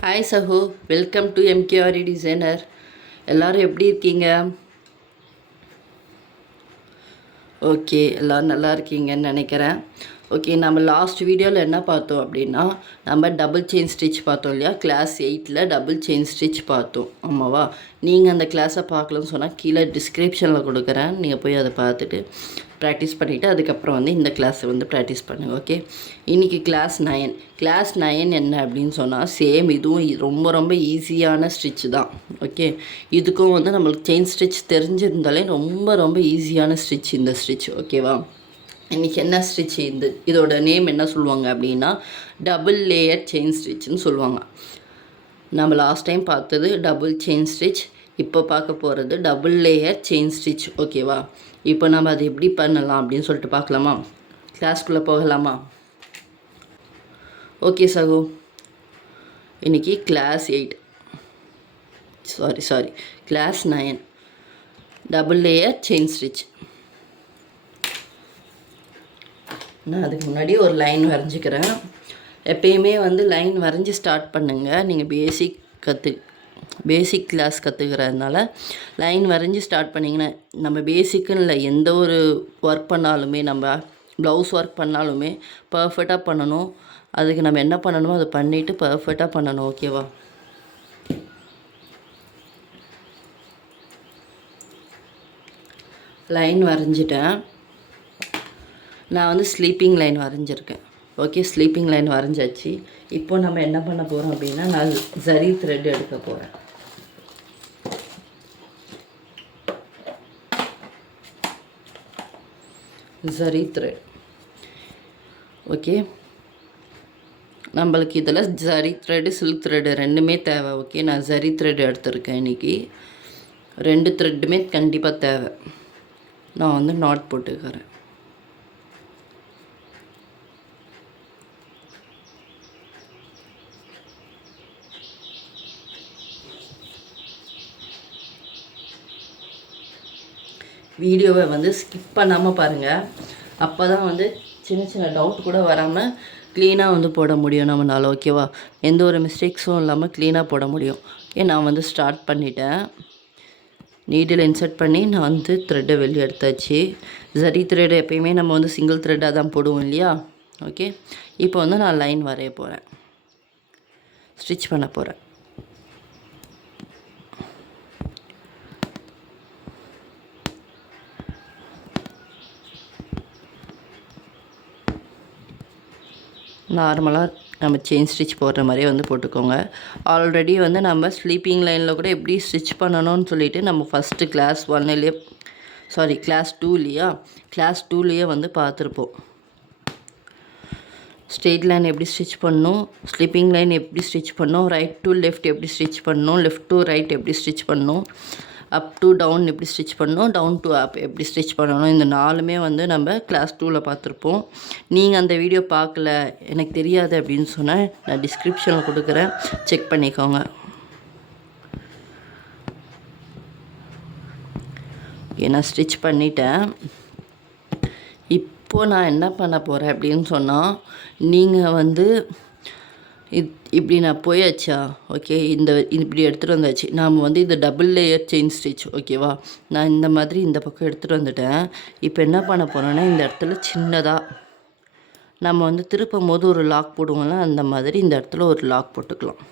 Hi சஹோ, welcome to MKRE designer. எல்லோரும் எப்படி இருக்கீங்க? ஓகே, எல்லோரும் நல்லா இருக்கீங்கன்னு நினைக்கிறேன். ஓகே, நம்ம லாஸ்ட் வீடியோவில் என்ன பார்த்தோம் அப்படின்னா, நம்ம டபுள் செயின் ஸ்டிச் பார்த்தோம் இல்லையா? கிளாஸ் 8ல் டபுள் செயின் ஸ்டிச் பார்த்தோம், ஆமாவா? நீங்கள் அந்த கிளாஸை பார்க்கலன்னு சொன்னால் கீழே டிஸ்கிரிப்ஷனில் கொடுக்குறேன், நீங்கள் போய் அதை பார்த்துட்டு ப்ராக்டிஸ் பண்ணிவிட்டு அதுக்கப்புறம் இந்த கிளாஸை ப்ராக்டிஸ் பண்ணுங்கள். ஓகே, இன்றைக்கி கிளாஸ் 9 என்ன அப்படின்னு சொன்னால் சேம் இதுவும் ரொம்ப ரொம்ப ஈஸியான ஸ்டிச் தான். ஓகே, இதுக்கும் நம்மளுக்கு செயின் ஸ்டிச் தெரிஞ்சிருந்தாலே ரொம்ப ரொம்ப ஈஸியான ஸ்டிச் இந்த ஸ்டிச். ஓகேவா? இன்றைக்கி என்ன ஸ்டிச் இதோட நேம் என்ன சொல்லுவாங்க அப்படின்னா டபுள் லேயர் செயின் ஸ்டிச்சுன்னு சொல்லுவாங்க. நம்ம லாஸ்ட் டைம் பார்த்தது டபுள் செயின் ஸ்டிச், இப்போ பார்க்க போகிறது டபுள் லேயர் செயின் ஸ்டிச். ஓகேவா? இப்போ நம்ம அதை எப்படி பண்ணலாம் அப்படின்னு சொல்லிட்டு பார்க்கலாமா? கிளாஸ்க்குள்ளே போகலாமா? ஓகே சகோ, இன்றைக்கி class 8 class 9 double layer chain stitch. நான் அதுக்கு முன்னாடி ஒரு லைன் வரைஞ்சிக்கிறேன். எப்பயுமே லைன் வரைஞ்சி ஸ்டார்ட் பண்ணுங்கள். நீங்கள் பேசிக் கிளாஸ் கற்றுக்கிறதுனால லைன் வரைஞ்சி ஸ்டார்ட் பண்ணிங்கன்னா, நம்ம பேசிக்குன்னு இல்லை, எந்த ஒரு ஒர்க் பண்ணாலுமே, நம்ம ப்ளவுஸ் ஒர்க் பண்ணாலுமே பர்ஃபெக்டாக பண்ணணும். அதுக்கு நம்ம என்ன பண்ணணுமோ அதை பண்ணிவிட்டு பர்ஃபெக்டாக பண்ணணும். ஓகேவா? லைன் வரைஞ்சிட்டேன். நான் ஸ்லீப்பிங் லைன் வரைஞ்சிருக்கேன். ஓகே, ஸ்லீப்பிங் லைன் வரைஞ்சாச்சு. இப்போ நம்ம என்ன பண்ண போகிறோம் அப்படின்னா, நான் ஜரி த்ரெட் எடுக்க போகிறேன். ஜரி த்ரெட். ஓகே, நம்மளுக்கு இதில் ஜரி த்ரெட்டு சில்க் த்ரெட்டு ரெண்டுமே தேவை. ஓகே, நான் ஜரி த்ரெட் எடுத்திருக்கேன். இன்றைக்கி 2 த்ரெட்டுமே கண்டிப்பாக தேவை. நான் நாட் போட்டுக்கிறேன். வீடியோவை ஸ்கிப் பண்ணாமல் பாருங்கள். அப்போ தான் சின்ன சின்ன டவுட் கூட வராமல் க்ளீனாக போட முடியும் நம்மளால். ஓகேவா? எந்த ஒரு மிஸ்டேக்ஸும் இல்லாமல் க்ளீனாக போட முடியும். ஓகே, நான் ஸ்டார்ட் பண்ணிட்டேன். நீடில் இன்சர்ட் பண்ணி நான் த்ரெட்டை வெளியே எடுத்தாச்சு. ஜரி த்ரெட் எப்பயுமே நம்ம சிங்கிள் த்ரெட்டாக தான் போடுவோம் இல்லையா? ஓகே, இப்போ நான் லைன் வரைய போகிறேன், ஸ்டிச் பண்ண போகிறேன். நார்மலாக நம்ம செயின் ஸ்டிச் போடுற மாதிரியே போட்டுக்கோங்க. ஆல்ரெடி நம்ம ஸ்லீப்பிங் லைனில் கூட எப்படி ஸ்டிச் பண்ணணும்னு சொல்லிவிட்டு நம்ம ஃபஸ்ட்டு கிளாஸ் 1லேயே கிளாஸ் 2லேயா கிளாஸ் 2லேயே பார்த்துருப்போம். ஸ்ட்ரெயிட் லைன் எப்படி ஸ்டிச் பண்ணணும், ஸ்லீப்பிங் லைன் எப்படி ஸ்டிச் பண்ணணும், ரைட் டு லெஃப்ட் எப்படி ஸ்டிச் பண்ணணும், லெஃப்ட் டு ரைட் எப்படி ஸ்டிச் பண்ணணும், அப் டு டவுன் எப்படி ஸ்டிச் பண்ணணும், டவுன் டு அப் எப்படி ஸ்டிச் பண்ணணும், இந்த 4மே நம்ம கிளாஸ் 2ல் பார்த்துருப்போம். நீங்கள் அந்த வீடியோ பார்க்கல, எனக்கு தெரியாது அப்படின்னு சொன்னால் நான் டிஸ்கிரிப்ஷனில் கொடுக்குறேன், செக் பண்ணிக்கோங்க. ஓகே, நான் ஸ்டிச் பண்ணிட்டேன். இப்போது நான் என்ன பண்ண போகிறேன் அப்படின்னு சொன்னால், நீங்கள் இப்படி நான் போயாச்சா? ஓகே, இப்படி எடுத்துகிட்டு வந்தாச்சு. நாம் இது டபுள் லேயர் செயின் ஸ்டிச். ஓகேவா? நான் இந்த மாதிரி இந்த பக்கம் எடுத்துகிட்டு வந்துட்டேன். இப்போ என்ன பண்ண போகிறேன்னா, இந்த இடத்துல சின்னதாக நம்ம திருப்பும் போது ஒரு லாக் போடுவோம்ல, அந்த மாதிரி இந்த இடத்துல ஒரு லாக் போட்டுக்கலாம்.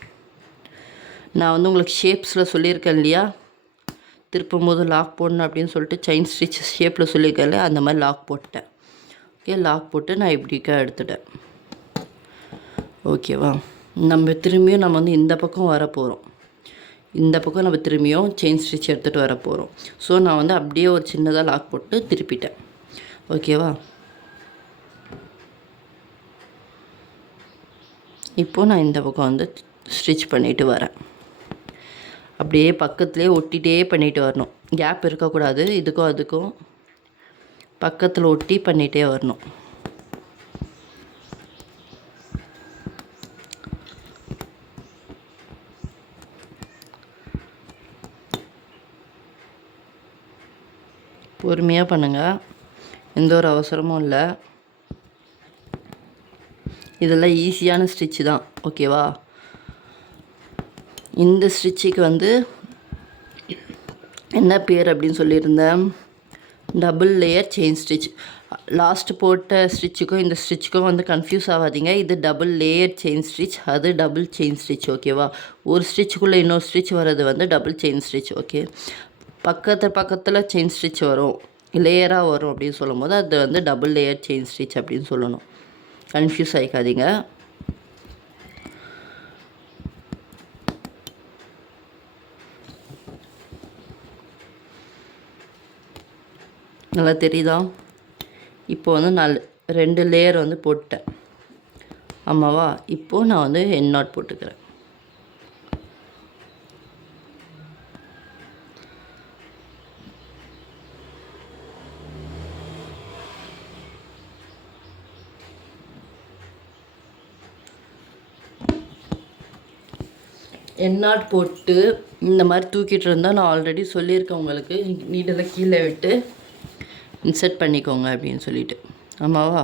நான் உங்களுக்கு ஷேப்ஸில் சொல்லியிருக்கேன் இல்லையா? திருப்பும் போது லாக் போடணும் அப்படின்னு சொல்லிட்டு செயின் ஸ்டிச் ஷேப்பில் சொல்லியிருக்கேன் இல்லையா? அந்த மாதிரி லாக் போட்டேன். ஓகே, லாக் போட்டு நான் இப்படிக்கா எடுத்துட்டேன். ஓகேவா? நம்ம திரும்பியும் நம்ம இந்த பக்கம் வர போகிறோம். இந்த பக்கம் நம்ம திரும்பியும் செயின் ஸ்டிச் எடுத்துகிட்டு வர போகிறோம். ஸோ நான் அப்படியே ஒரு சின்னதாக லாக் போட்டு திருப்பிட்டேன். ஓகேவா? இப்போது நான் இந்த பக்கம் ஸ்டிச் பண்ணிவிட்டு வரேன். அப்படியே பக்கத்துலேயே ஒட்டிகிட்டே பண்ணிட்டு வரணும். கேப் இருக்கக்கூடாது. இதுக்கும் அதுக்கும் பக்கத்தில் ஒட்டி பண்ணிகிட்டே வரணும். பொறுமையாக பண்ணுங்கள், எந்த ஒரு அவசரமும் இல்லை. இதெல்லாம் ஈஸியான ஸ்டிச்சு தான். ஓகேவா? இந்த ஸ்டிச்சுக்கு வந்து என்ன பேர் அப்படின்னு சொல்லியிருந்தேன், double layer chain stitch. Last போட்ட ஸ்டிச்சுக்கும் இந்த ஸ்டிச்சுக்கும் வந்து கன்ஃபியூஸ் ஆகாதீங்க. இது டபுள் லேயர் செயின் ஸ்டிச், அது டபுள் செயின் ஸ்டிச். ஓகேவா? ஒரு ஸ்டிச்சுக்குள்ளே இன்னொரு ஸ்டிச் வர்றது வந்து டபுள் செயின் ஸ்டிச். ஓகே, பக்கத்தில் செயின் ஸ்டிச் வரும், லேயராக வரும் அப்படின்னு சொல்லும் போது அது வந்து டபுள் லேயர் செயின் ஸ்டிச் அப்படின்னு சொல்லணும். கன்ஃபியூஸ் ஆகிக்காதீங்க. நல்லா தெரியுதா? இப்போ வந்து நான் 2 லேயர் வந்து போட்டேன் ஆமாவா? இப்போது நான் வந்து என் நாட் போட்டுக்கிறேன். என் நாட் போட்டு இந்த மாதிரி தூக்கிட்டு இருந்தால் நான் ஆல்ரெடி சொல்லியிருக்கேன் உங்களுக்கு, நீடெல்லாம் கீழே விட்டு இன்சர்ட் பண்ணிக்கோங்க அப்படின்னு சொல்லிட்டு. ஆமாவா?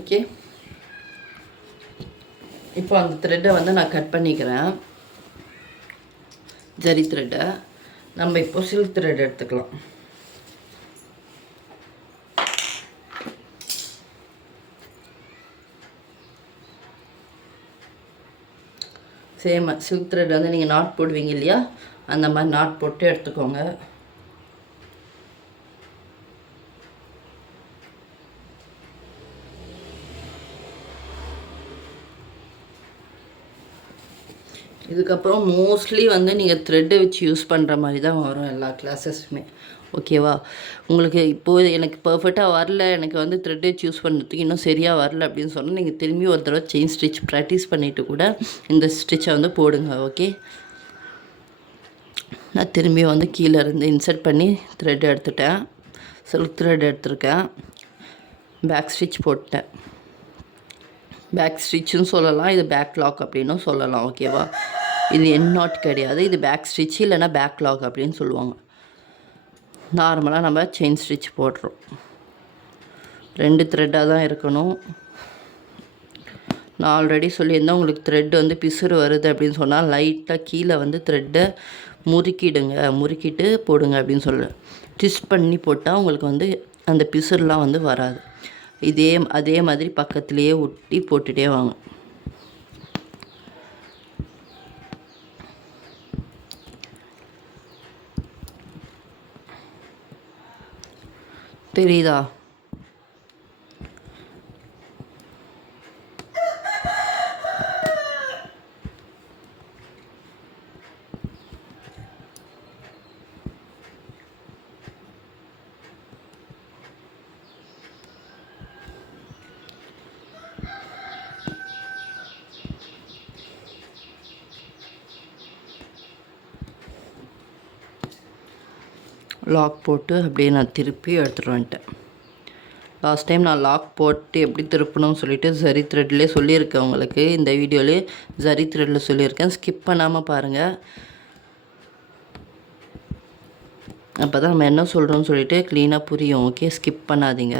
ஓகே, இப்போ அந்த த்ரெட்டை வந்து நான் கட் பண்ணிக்கிறேன், ஜரி த்ரெட்டை. நம்ம இப்போ சில்க் த்ரெட் எடுத்துக்கலாம். சேம் சில்க் த்ரெட் வந்து நீங்கள் நாட் போடுவீங்க இல்லையா, அந்த மாதிரி நாட் போட்டு எடுத்துக்கோங்க. இதுக்கப்புறம் மோஸ்ட்லி வந்து நீங்கள் த்ரெட்டை வச்சு யூஸ் பண்ணுற மாதிரி தான் வரும் எல்லா கிளாஸஸுமே. ஓகேவா? உங்களுக்கு இப்போது எனக்கு பர்ஃபெக்டாக வரல, எனக்கு வந்து த்ரெட் வச்சு யூஸ் பண்ணுறதுக்கு இன்னும் சரியாக வரல அப்படின்னு சொன்னால் நீங்கள் திரும்பி ஒரு தடவை செயின் ஸ்டிச் ப்ராக்டிஸ் பண்ணிவிட்டு கூட இந்த ஸ்டிச்சை வந்து போடுங்க. ஓகே, நான் திரும்பி வந்து கீழே இருந்து இன்சர்ட் பண்ணி த்ரெட் எடுத்துட்டேன், சில்க் த்ரெட் எடுத்துருக்கேன், பேக் ஸ்டிச் போட்டேன். பேக் ஸ்டிச்சுன்னு சொல்லலாம், இது பேக் லாக் அப்படின்னும் சொல்லலாம். ஓகேவா? இது என் நாட் கிடையாது, இது பேக் ஸ்டிச் இல்லைன்னா பேக் லாக் அப்படின்னு சொல்லுவாங்க. நார்மலாக நம்ம செயின் ஸ்டிச் போடுறோம், 2 த்ரெட்டாக தான் இருக்கணும். நான் ஆல்ரெடி சொல்லியிருந்தேன், உங்களுக்கு த்ரெட் வந்து பிசுறு வருது அப்படின்னு சொன்னால் லைட்டாக கீழே வந்து த்ரெட்டை முறுக்கிட்டு போடுங்க அப்படின்னு சொல்கிறேன். ட்விஸ்ட் பண்ணி போட்டால் உங்களுக்கு வந்து அந்த பிசுறுலாம் வந்து வராது. அதே மாதிரி பக்கத்துலேயே ஒட்டி போட்டுகிட்டே வாங்க. தெரியுதா? லாக் போட்டு அப்படியே நான் திருப்பி எடுத்துகிட்டு வந்துட்டேன். லாஸ்ட் டைம் நான் லாக் போட்டு எப்படி திருப்பணும்னு சொல்லிட்டு ஜரி த்ரெட்லேயே சொல்லியிருக்கேன் உங்களுக்கு, இந்த வீடியோலேயே ஜரி த்ரெட்டில் சொல்லியிருக்கேன், ஸ்கிப் பண்ணாமல் பாருங்கள். அப்போ தான் நம்ம என்ன சொல்கிறோம்னு சொல்லிட்டு க்ளீனாக புரியும். ஓகே, ஸ்கிப் பண்ணாதீங்க.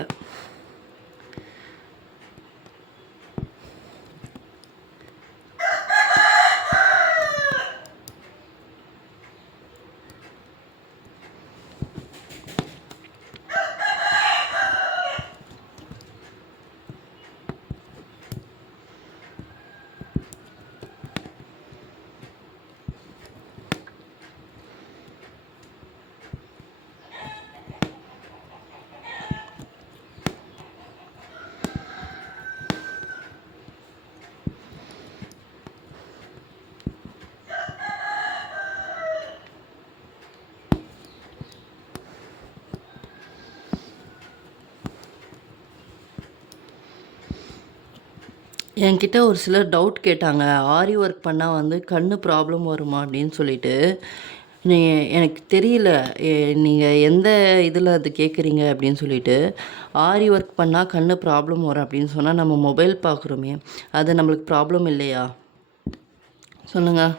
என்கிட்ட ஒரு சிலர் டவுட் கேட்டாங்க, ஆரி ஒர்க் பண்ணால் வந்து கண்ணு ப்ராப்ளம் வருமா அப்படின்னு சொல்லிட்டு. எனக்கு தெரியல நீங்கள் எந்த இதில் அது கேட்குறீங்க அப்படின்னு சொல்லிட்டு. ஆரி ஒர்க் பண்ணால் கண்ணு ப்ராப்ளம் வரும் அப்படின்னு சொன்னால் நம்ம மொபைல் பார்க்குறோமே, அது நம்மளுக்கு ப்ராப்ளம் இல்லையா சொல்லுங்கள்?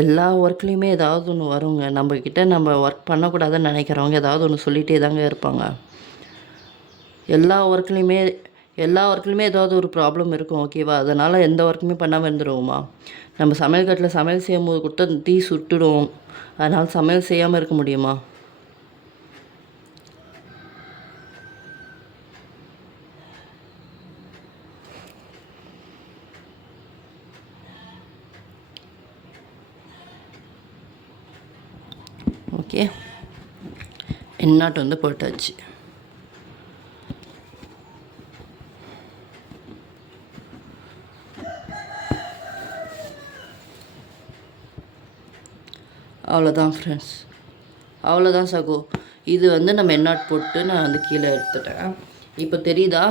எல்லா ஒர்க்லேயுமே ஏதாவது ஒன்று வருங்க. நம்மக்கிட்ட நம்ம ஒர்க் பண்ணக்கூடாதுன்னு நினைக்கிறவங்க ஏதாவது ஒன்று சொல்லிகிட்டே தாங்க இருப்பாங்க. எல்லா ஒர்க்லேயுமே ஏதாவது ஒரு ப்ராப்ளம் இருக்கும். ஓகேவா? அதனால் எந்த ஒர்க்குமே பண்ணாமல் இருந்துருவோமா? நம்ம சமையல் கட்டில் சமையல் செய்யும்போது கூட தீ சுட்டுடும். அதனால் சமையல் செய்யாமல் இருக்க முடியுமா? ஓகே, எண்ணாட்டு வந்து போட்டாச்சு. அவ்வளோதான் ஃப்ரெண்ட்ஸ், அவ்வளோதான் சகோ. இது வந்து நம்ம எண்ணாட் போட்டு நான் வந்து கீழே எடுத்துட்டேன். இப்போ தெரியுதா?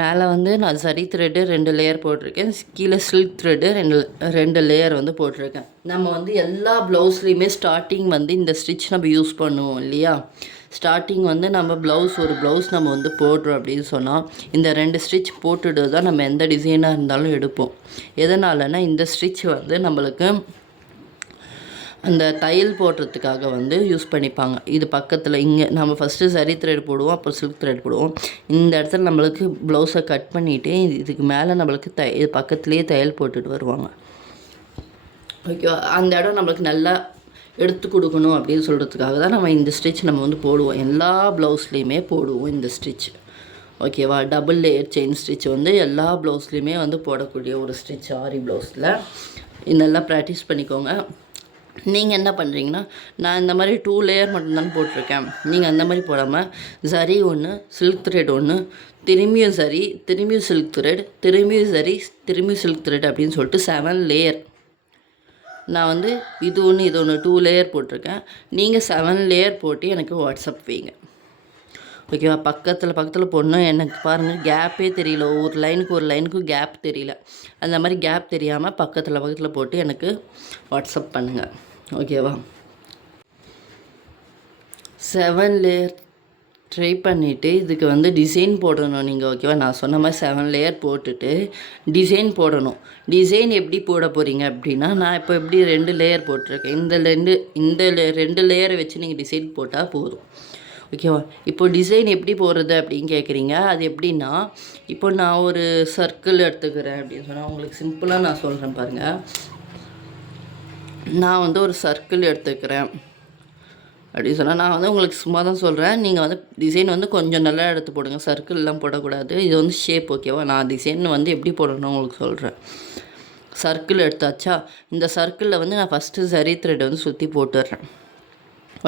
மேலே வந்து நான் சரி த்ரெட்டு 2 லேயர் போட்டிருக்கேன், கீழே சில்க் த்ரெட்டு 2 லேயர் வந்து போட்டிருக்கேன். நம்ம வந்து எல்லா ப்ளவுஸ்லேயுமே ஸ்டார்டிங் வந்து இந்த ஸ்டிச் நம்ம யூஸ் பண்ணுவோம் இல்லையா? ஸ்டார்டிங் வந்து நம்ம ஒரு ப்ளவுஸ் நம்ம வந்து போடுறோம் அப்படின்னு சொன்னால் இந்த 2 ஸ்டிச் போட்டுட்டு தான் நம்ம எந்த டிசைனாக இருந்தாலும் எடுப்போம். எதனாலனா இந்த ஸ்டிச் வந்து நம்மளுக்கு அந்த தையல் போடுறதுக்காக வந்து யூஸ் பண்ணிப்பாங்க. இது பக்கத்தில் இங்கே நம்ம ஃபஸ்ட்டு சரி த்ரெட் போடுவோம், அப்புறம் சில்க் த்ரெட் போடுவோம். இந்த இடத்துல நம்மளுக்கு ப்ளவுஸை கட் பண்ணிவிட்டு இதுக்கு மேலே நம்மளுக்கு இது பக்கத்துலேயே தையல் போட்டுட்டு வருவாங்க. ஓகேவா? அந்த இடம் நம்மளுக்கு நல்லா எடுத்து கொடுக்கணும் அப்படின்னு சொல்கிறதுக்காக தான் நம்ம இந்த ஸ்டிச் நம்ம வந்து போடுவோம். எல்லா ப்ளவுஸ்லேயுமே போடுவோம் இந்த ஸ்டிச். ஓகேவா? டபுள் லேயர் செயின் ஸ்டிச் வந்து எல்லா ப்ளவுஸ்லேயுமே வந்து போடக்கூடிய ஒரு ஸ்டிச் ஆரி ப்ளவுஸில். இதெல்லாம் ப்ராக்டிஸ் பண்ணிக்கோங்க. நீங்கள் என்ன பண்ணுறீங்கன்னா, நான் இந்த மாதிரி 2 லேயர் மட்டும்தான் போட்டிருக்கேன். நீங்கள் அந்த மாதிரி போடாமல் சரி ஒன்று, சில்க் த்ரெட் ஒன்று, திரும்பியும் சரி, திரும்பியும் சில்க் த்ரெட், திரும்பியும் சரி, திரும்பியும் சில்க் த்ரெட் அப்படின்னு சொல்லிட்டு 7 லேயர். நான் வந்து இது ஒன்று 2 லேயர் போட்டிருக்கேன். நீங்கள் 7 லேயர் போட்டு எனக்கு வாட்ஸ்அப் வைங்க. ஓகேவா? பக்கத்தில் போடணும். எனக்கு பாருங்கள் கேப்பே தெரியல, ஒரு லைனுக்கும் கேப் தெரியல. அந்த மாதிரி கேப் தெரியாமல் பக்கத்தில் போட்டு எனக்கு வாட்ஸ்அப் பண்ணுங்கள். ஓகேவா? 7 லேயர் ட்ரை பண்ணிவிட்டு இதுக்கு வந்து டிசைன் போடணும் நீங்கள். ஓகேவா? நான் சொன்ன மாதிரி 7 லேயர் போட்டுட்டு டிசைன் போடணும். டிசைன் எப்படி போட போகிறீங்க அப்படின்னா, நான் இப்போ எப்படி 2 லேயர் போட்டிருக்கேன். இந்த 2 லேயரை வச்சு நீங்கள் டிசைன் போட்டால் போதும். ஓகேவா? இப்போ டிசைன் எப்படி போடுறது அப்படின்னு கேட்குறீங்க. அது எப்படின்னா, இப்போ நான் ஒரு சர்க்கிள் எடுத்துக்கிறேன் அப்படின்னு சொன்னால் உங்களுக்கு சிம்பிளாக நான் சொல்கிறேன் பாருங்கள். நான் வந்து ஒரு சர்க்கிள் எடுத்துக்கிறேன் அப்படின்னு சொன்னால் நான் வந்து உங்களுக்கு சும்மா தான் சொல்கிறேன். நீங்கள் வந்து டிசைன் வந்து கொஞ்சம் நல்லா எடுத்து போடுங்க, சர்க்கிள்லாம் போடக்கூடாது. இது வந்து ஷேப். ஓகேவா? நான் டிசைன் வந்து எப்படி போடணும் உங்களுக்கு சொல்கிறேன். சர்க்கிள் எடுத்தாச்சா? இந்த சர்க்கிளில் வந்து நான் ஃபஸ்ட்டு சரி த்ரெட் வந்து சுற்றி போட்டுடுறேன்.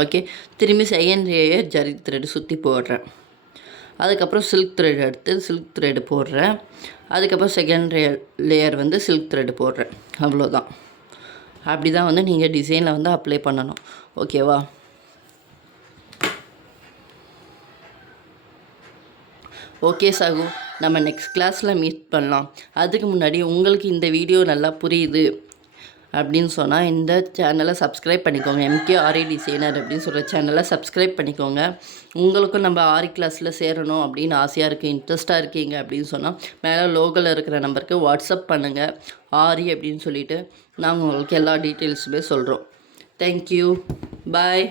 ஓகே, திரும்பி செகண்ட் லேயர் ஜரி த்ரெட் சுற்றி போடுறேன். அதுக்கப்புறம் சில்க் த்ரெட் எடுத்து சில்க் த்ரெட் போடுறேன். அதுக்கப்புறம் செகண்ட் லேயர் வந்து சில்க் த்ரெட் போடுறேன். அவ்வளோதான். அப்படி தான் வந்து நீங்கள் டிசைனில் வந்து அப்ளை பண்ணணும். ஓகேவா? ஓகே சகு, நம்ம நெக்ஸ்ட் கிளாஸில் மீட் பண்ணலாம். அதுக்கு முன்னாடி உங்களுக்கு இந்த வீடியோ நல்லா புரியுது அப்படின்னு சொன்னால் இந்த சேனலை சப்ஸ்கிரைப் பண்ணிக்கோங்க. எம்கே ஆரி டிசைனர் அப்படின்னு சொல்கிற சேனலை சப்ஸ்கிரைப் பண்ணிக்கோங்க. உங்களுக்கும் நம்ம ஆரி கிளாஸில் சேரணும் அப்படின்னு ஆசையாக இருக்குது, இன்ட்ரெஸ்ட்டாக இருக்கீங்க அப்படின்னு சொன்னால் மேலே லோகோவில் இருக்கிற நம்பருக்கு வாட்ஸ்அப் பண்ணுங்கள் ஆரி அப்படின்னு சொல்லிவிட்டு நாங்கள் உங்களுக்கு எல்லா டீட்டெயில்ஸுமே சொல்கிறோம். தேங்க்யூ, பாய்.